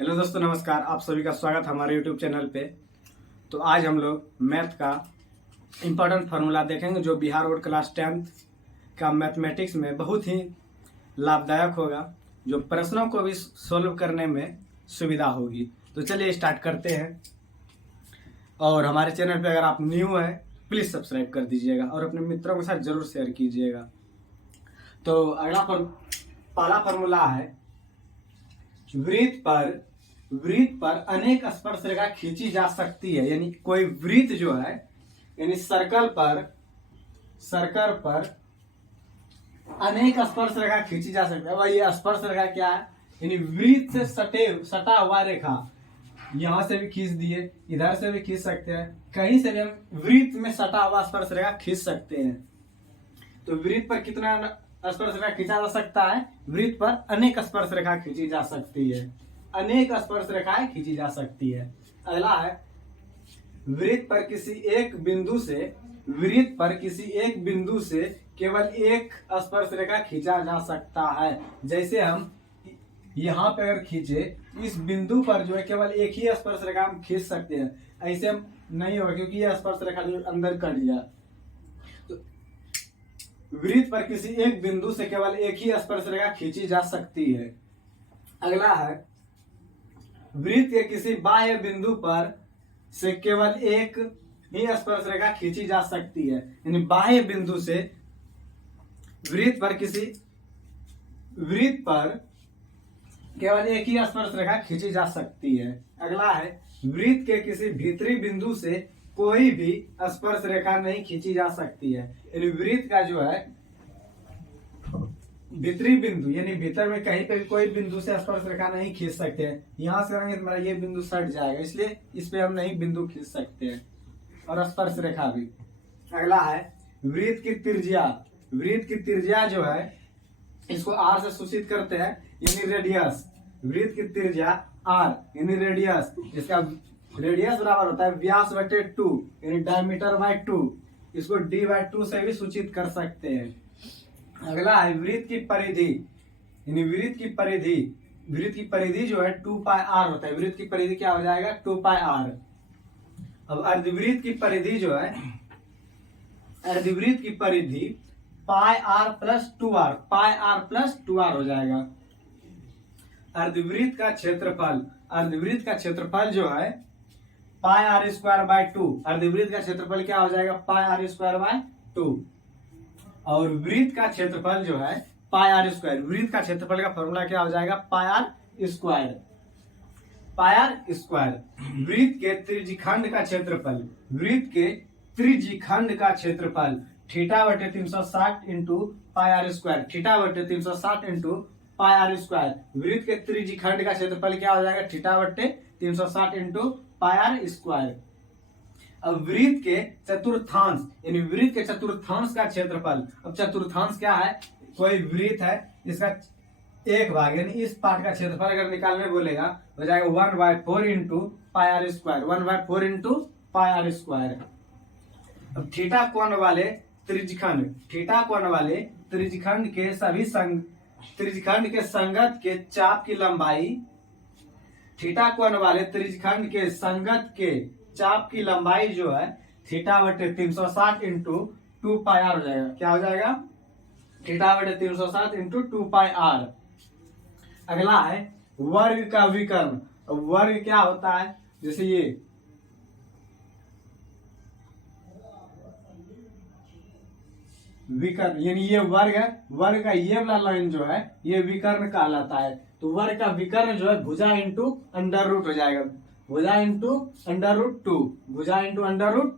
Hello दोस्तों, नमस्कार। आप सभी का स्वागत हमारे यूट्यूब चैनल पे। तो आज हम लोग मैथ का इम्पोर्टेंट फार्मूला देखेंगे जो बिहार बोर्ड क्लास 10th का मैथमेटिक्स में बहुत ही लाभदायक होगा, जो प्रश्नों को भी सोल्व करने में सुविधा होगी। तो चलिए स्टार्ट करते हैं। और हमारे चैनल पे अगर आप न्यू हैं प्लीज़ सब्सक्राइब कर दीजिएगा और अपने मित्रों के साथ जरूर शेयर कीजिएगा। तो अगला पहला फार्मूला है, वृत्त पर अनेक स्पर्श रेखा खींची जा सकती है। यानी कोई वृत्त जो है, यानी सर्कल पर अनेक स्पर्श रेखा खींची जा सकती है। अब ये स्पर्श रेखा क्या है? यानी वृत्त से सटा हुआ रेखा। यहां से भी खींच दिए, इधर से भी खींच सकते हैं, कहीं से भी हम वृत्त में सटा हुआ स्पर्श रेखा खींच सकते हैं। तो वृत्त पर कितना स्पर्श रेखा खींचा जा सकता है? वृत्त पर अनेक स्पर्श रेखा खींची जा सकती है। अनेक स्पर्श रेखाएं खींची जा सकती है। अगला है, वृत्त पर किसी एक बिंदु से केवल एक स्पर्श रेखा खींचा जा सकता है। जैसे हम यहाँ पे अगर खींचे, इस बिंदु पर जो है केवल एक ही स्पर्श रेखा हम खींच सकते हैं। ऐसे नहीं होगा क्योंकि यह स्पर्श रेखा जो अंदर कट गया। तो वृत्त पर किसी एक बिंदु से केवल एक ही स्पर्श रेखा खींची जा सकती है। अगला है, वृत्त के किसी बाह्य बिंदु पर से केवल एक ही स्पर्श रेखा खींची जा सकती है। यानी बाह्य बिंदु से वृत्त पर केवल एक ही स्पर्श रेखा खींची जा सकती है। अगला है, वृत्त के किसी भीतरी बिंदु से कोई भी स्पर्श रेखा नहीं खींची जा सकती है। यानी वृत्त का जो है भीतरी बिंदु, यानी भीतर में कहीं पे भी कोई बिंदु से स्पर्श रेखा नहीं खींच सकते हैं। यहां से करेंगे तो ये बिंदु सट जाएगा, इसलिए इस पे हम नहीं बिंदु खींच सकते हैं, और स्पर्श रेखा भी। अगला है, वृत्त की त्रिज्या जो है, इसको आर से सूचित करते हैं, यानी रेडियस। वृत्त की त्रिज्या आर यानी रेडियस। इसका रेडियस बराबर होता है व्यास बटे 2, यानी डायमीटर बाय 2। इसको डी बाय 2 से भी सूचित कर सकते हैं। अगला है, वृत्त की परिधि, यानी वृत्त की परिधि जो है 2 पाई आर होता है। वृत्त की परिधि क्या हो जाएगा? 2 पाई आर। अब अर्धवृत्त की परिधि जो है, अर्धवृत्त की परिधि पाई आर प्लस 2r हो जाएगा। अर्धवृत्त का क्षेत्रफल जो है पाई आर स्क्वायर बाय 2। अर्धवृत्त का क्षेत्रफल क्या हो जाएगा? Pi are square by 2। और वृत्त का क्षेत्रफल जो है पाई आर स्क्वायर। वृत्त का क्षेत्रफल का फॉर्मूला क्या हो जाएगा? Pi are square. वृत्त के त्रिज्यखंड का क्षेत्रफल थीटा बटे 360 into pi are square. Theta बटे 360 इंटू पाई आर स्क्वायर। वृत्त के त्रिज्यखंड का क्षेत्रफल क्या हो जाएगा? थीटा बटे 360 इंटू पाई आर स्क्वायर। अब वृत्त के चतुर्थांश, यानी वृत्त के चतुर्थांश का क्षेत्रफल। अब चतुर्थांश क्या है? कोई वृत्त है, इसका एक भाग, यानी इस पार्ट का क्षेत्रफल अगर निकालने बोलेगा हो जाएगा 1/4 into pi are square. 1/4 into pi are square. अब थीटा कोण वाले त्रिज्यखंड के संगत के चाप की लंबाई, थीटा कोण वाले त्रिज्यखंड के संगत के चाप की लंबाई जो है थीटा बटे 360 इंटू 2 पाई आर हो जाएगा। क्या हो जाएगा? थीटा बटे 360 इंटू 2 पाई आर। अगला है, वर्ग का विकर्ण। वर्ग क्या होता है? जैसे ये विकर्ण, यानी ये वर्ग है, वर्ग का ये वाला लाइन जो है ये विकर्ण कहलाता है। तो वर्ग का विकर्ण जो है भुजा इंटू अंडर रूट हो जाएगा। भुजा इंटू अंडर रूट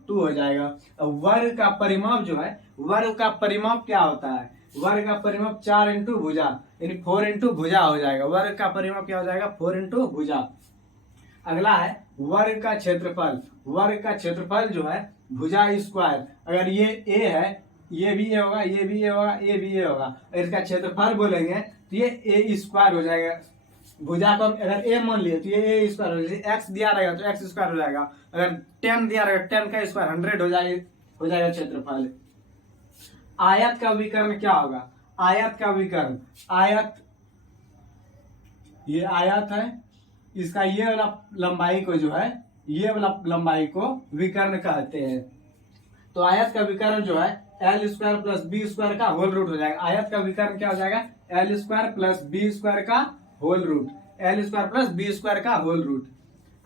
2 हो जाएगा। अब वर्ग का परिमाप जो है, वर्ग का परिमाप क्या होता है? वर्ग का परिमाप 4 इंटू भुजा, यानी 4 इंटू भुजा हो जाएगा। वर्ग का परिमाप क्या हो जाएगा? 4 इंटू भुजा। अगला है, वर्ग का क्षेत्रफल जो है भुजा स्क्वायर। अगर ये ए है, ये भी ए होगा, ये भी ए होगा, ये भी ए होगा, इसका क्षेत्रफल बोलेंगे तो ये ए स्क्वायर हो जाएगा। भुजा को अगर ए मान लिए तो ये ए स्क्वायर हो जाएगा। एक्स दिया रहेगा तो एक्स स्क्वायर हो जाएगा। अगर 10 दिया रहेगा 10 का स्क्वायर 100 हो जाएगा क्षेत्रफल। आयत का विकर्ण क्या होगा? आयत का विकर्ण, ये आयत है, इसका ये वाला लंबाई को जो है, ये वाला लंबाई को विकर्ण कहते हैं। तो आयत का विकर्ण जो है L square plus B square का होल रूट हो जाएगा। आयत का विकर्ण क्या हो जाएगा, L square plus B square का whole root, L square plus B square का होल रूट।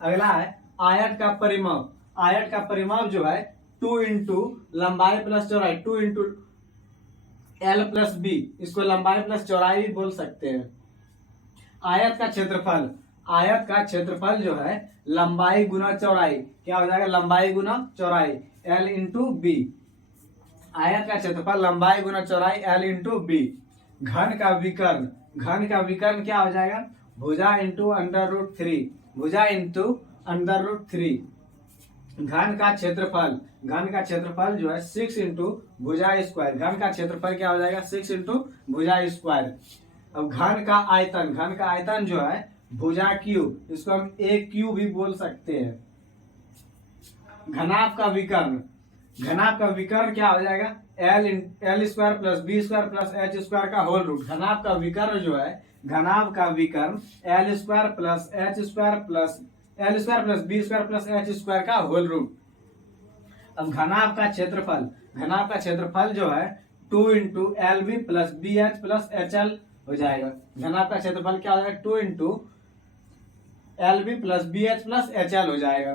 अगला है आयत का परिमाप। आयत का परिमाप जो है 2 इंटू लंबाई प्लस चौड़ाई, 2 इंटू एल प्लस बी, इसको लंबाई प्लस चौड़ाई भी बोल सकते हैं। आयत का क्षेत्रफल, आयत का क्षेत्रफल जो है लंबाई गुना चौड़ाई, क्या हो जाएगा, लंबाई गुना चौड़ाई एल इंटू बी। आयत का क्षेत्रफल लंबाई गुना चौड़ाई एल इंटू बी। घन का विकर्ण, घन का विकर्ण क्या हो जाएगा, भुजा इंटू अंडर रूट 3, भुजा इंटू अंडर रूट 3। घन का क्षेत्रफल, घन का क्षेत्रफल जो है 6 इंटू भुजा स्क्वायर, घन का क्षेत्रफल क्या हो जाएगा 6 इंटू भुजा स्क्वायर। अब घन का आयतन, घन का आयतन जो है भुजा क्यूब, इसको हम ए क्यूब भी बोल सकते हैं। घनाभ का विकर्ण, घनाभ का विकर्ण क्या हो जाएगा, L square plus B square plus h square का होल रूट। घनाभ का विकर्ण जो है, घनाभ का विकर्ण l square plus h square plus L square plus B square plus h square का होल रूट। अब घनाभ का क्षेत्रफल, घनाभ का क्षेत्रफल जो है 2 into l b plus b h plus h l हो जाएगा। घनाभ का क्षेत्रफल क्या हो जाएगा, 2 into l b plus b h plus h l हो जाएगा।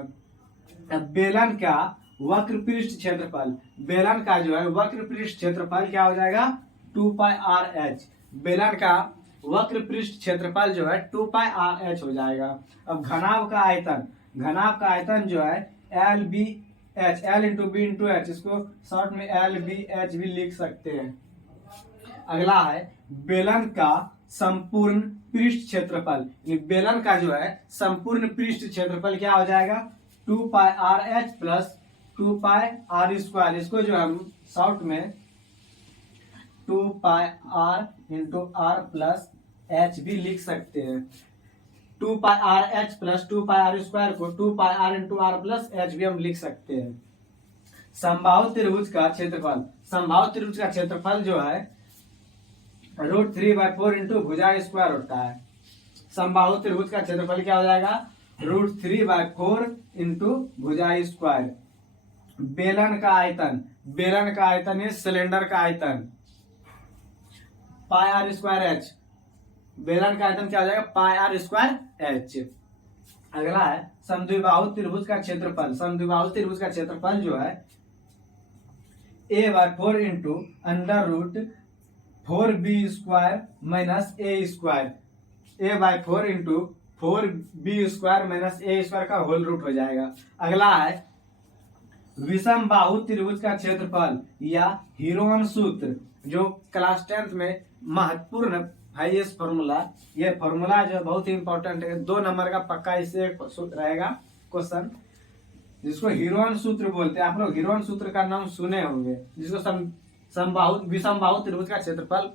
अब बेलन का वक्र पृष्ठ क्षेत्रफल, बेलन का जो है वक्र पृष्ठ क्षेत्रफल क्या हो जाएगा, 2 पाई आर एच। बेलन का वक्र पृष्ठ क्षेत्रफल जो है 2 पाई आर एच हो जाएगा। अब घनाभ का आयतन, घनाभ का आयतन जो है l b h, l into b into h, इसको शॉर्ट में एल बी एच भी लिख सकते हैं। अगला है बेलन का संपूर्ण पृष्ठ क्षेत्रफल, बेलन का जो है संपूर्ण पृष्ठ क्षेत्रफल क्या हो जाएगा, 2 pi R H plus 2 pi are square, इसको जो हम शॉर्ट में 2 pi R into R plus H भी लिख सकते हैं। 2 pi R H plus 2 pi are square को 2 pi R into R plus H भी हम लिख सकते हैं। समबाहु त्रिभुज का क्षेत्रफल, समबाहु त्रिभुज का क्षेत्रफल जो है √3/4 इंटू भुजा स्क्वायर होता है। समबाहु त्रिभुज का क्षेत्रफल क्या हो जाएगा, √3/4 इंटू भुजा स्क्वायर। बेलन का आयतन, बेलन का आयतन है सिलेंडर का आयतन, पाई आर स्क्वायर एच, बेलन का आयतन क्या हो जाएगा, पाई आर स्क्वायर एच। अगला है समद्विबाहु त्रिभुज का क्षेत्रफल, समद्विबाहु त्रिभुज का क्षेत्रफल जो है a/4 into under root 4b square minus A square, a/4 into 4b square minus A square का होल रूट हो जाएगा। अगला है विषम बाहु त्रिभुज का क्षेत्रफल या हीरोन सूत्र, जो क्लास 10th में महत्वपूर्ण है ये फॉर्मूला। ये फॉर्मूला जो बहुत ही इंपॉर्टेंट है, 2 नंबर का पक्का इससे रहेगा क्वेश्चन, जिसको हीरोन सूत्र बोलते हैं। आप लोग हीरोन सूत्र का नाम सुने होंगे, जिसको विषम बाहु त्रिभुज का क्षेत्रफल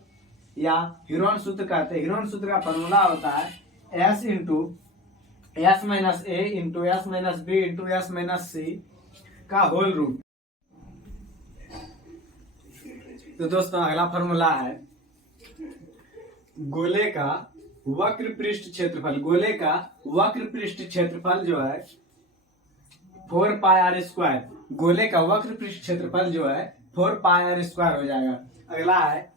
या हीरोन सूत्र कहते हैं। हीरोन सूत्र का फॉर्मूला होता है S into S minus A into S minus B into S minus C का होल रूट। तो दोस्तों अगला फॉर्मूला है गोले का वक्र पृष्ठ क्षेत्रफल, गोले का वक्र पृष्ठ क्षेत्रफल जो है 4 पाई आर स्क्वायर, गोले का वक्र पृष्ठ क्षेत्रफल जो है 4 पाई आर स्क्वायर हो जाएगा। अगला है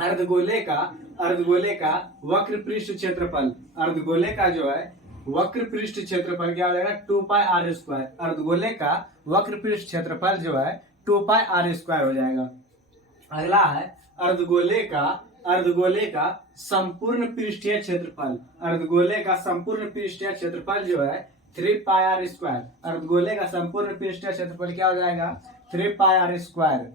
अर्धगोले का, अर्धगोले का वक्र पृष्ठ क्षेत्रफल, अर्धगोले का जो है वक्र पृष्ठ क्षेत्रफल क्या हो जाएगा, 2 पाई आर स्क्वायर। अर्धगोले का वक्र पृष्ठ क्षेत्रफल जो है 2 पाई आर स्क्वायर हो जाएगा। अगला है अर्धगोले का, अर्धगोले का संपूर्ण पृष्ठीय क्षेत्रफल, अर्धगोले का संपूर्ण पृष्ठीय क्षेत्रफल जो है 3 पाई आर स्क्वायर। अर्धगोले का संपूर्ण पृष्ठीय क्षेत्रफल क्या हो जाएगा, 3 पाई आर स्क्वायर।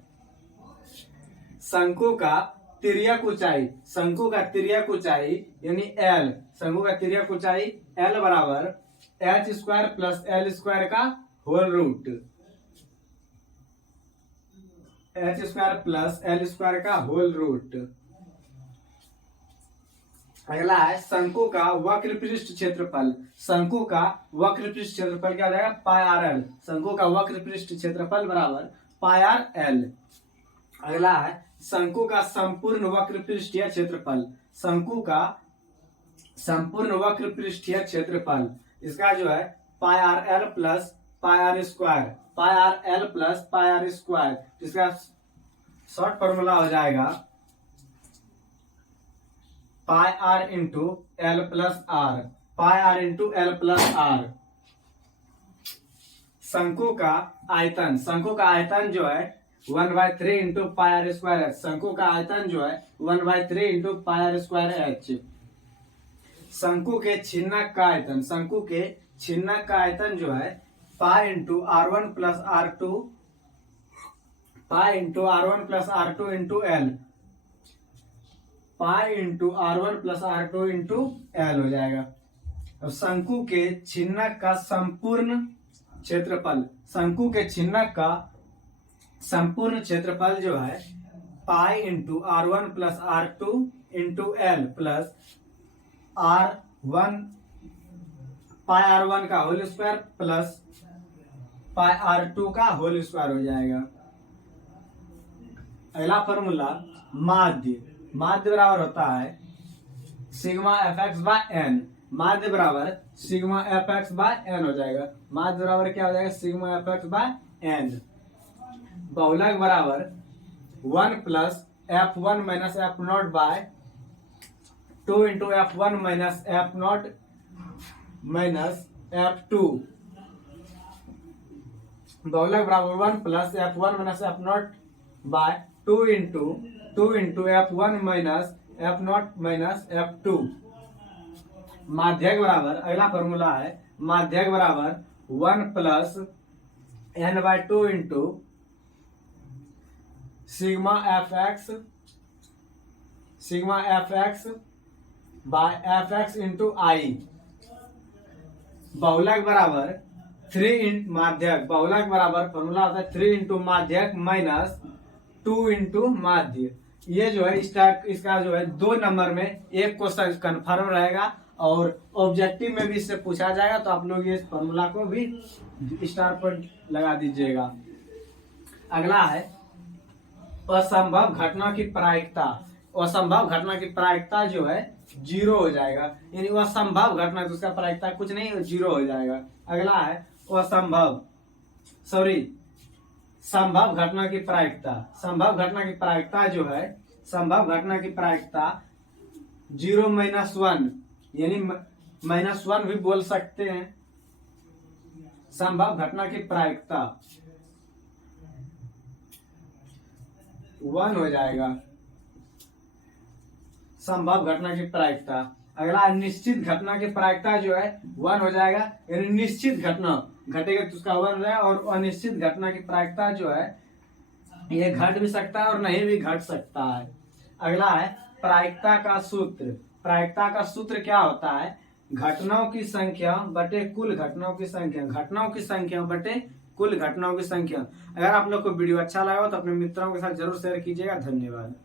शंकु का तिर्यक ऊंचाई, शंकु का तिर्यक ऊंचाई यानी एल, शंकु का तिर्यक ऊंचाई एल बराबर H square plus L square का whole root, H square plus L square का होल रूट। अगला है शंकु का वक्र पृष्ठ क्षेत्रफल, शंकु का वक्र पृष्ठ क्षेत्रफल क्या हो जाएगा, पाई आर एल। शंकु का वक्र पृष्ठ क्षेत्रफल बराबर पाई आर एल। अगला है शंकु का संपूर्ण वक्र पृष्ठीय क्षेत्रफल, शंकु का संपूर्ण वक्र पृष्ठीय क्षेत्रफल, इसका जो है pi R L plus pi are square, pi R L plus pi are square, इसका शॉर्ट फॉर्मूला हो जाएगा pi R into L plus R, pi R into L plus R. शंकु का आयतन, शंकु का आयतन जो है 1/3 into pi are square H, शंकु का आयतन जो है 1/3 into pi are square H. शंकु के छिन्नक का आयतन, शंकु के छिन्नक का आयतन जो है pi into are one plus are two, pi into are one plus are two into l, pi into are one plus are two into l हो जाएगा। अब शंकु के छिन्नक का संपूर्ण क्षेत्रफल, शंकु के छिन्नक का संपूर्ण क्षेत्रफल जो है pi into are one plus are two into L plus R one, pi R one का whole square plus pi R two का होल स्क्वायर हो जाएगा। अगला फॉर्मूला माध्य, माध्य बराबर होता है sigma F X by N, माध्य बराबर sigma F X by N हो जाएगा। माध्य बराबर क्या हो जाएगा sigma F X by N. बहुलक बराबर 1 plus F one minus F nought by 2 into F one minus F nought minus F two. बहुलक बराबर 1 plus F one minus F nought by 2 into F one minus F nought minus F two. माध्यक बराबर, अगला formula है माध्यक बराबर 1 plus N by 2 into sigma F X by F X into I. बहुलक बराबर 3 माध्यक, बहुलक बराबर फॉर्मूला होता है 3 इंटू माध्यक माइनस 2 इंटू माध्य। ये जो है इसका जो है 2 नंबर में एक क्वेश्चन कन्फर्म रहेगा और ऑब्जेक्टिव में भी इससे पूछा जाएगा, तो आप लोग ये फॉर्मूला को भी स्टार पर लगा दीजिएगा। अगला है असंभव घटना की प्रायिकता, असंभव घटना की प्रायिकता जो है 0 हो जाएगा, यानी असंभव घटना तो उसका प्रायिकता कुछ नहीं 0 हो जाएगा। अगला है संभव घटना की प्रायिकता, संभव घटना की प्रायिकता जो है, संभव घटना की प्रायिकता 0 - 1, यानी -1 भी बोल सकते हैं। संभव घटना की प्रायिकता 1 हो जाएगा, संभव घटना की प्रायिकता। अगला निश्चित घटना की प्रायिकता जो है 1 हो जाएगा, यानी निश्चित घटना घटेगा तो उसका 1 है, और अनिश्चित घटना की प्रायिकता जो है ये घट भी सकता है और नहीं भी घट सकता है। अगला है प्रायिकता का सूत्र, प्रायिकता का सूत्र क्या होता है घटनाओं की संख्या बटे कुल घटनाओं की संख्या, घटनाओं की संख्या बटे कुल घटनाओं की संख्या। अगर आप लोग को वीडियो अच्छा लगा तो अपने मित्रों के साथ जरूर शेयर कीजिएगा। धन्यवाद।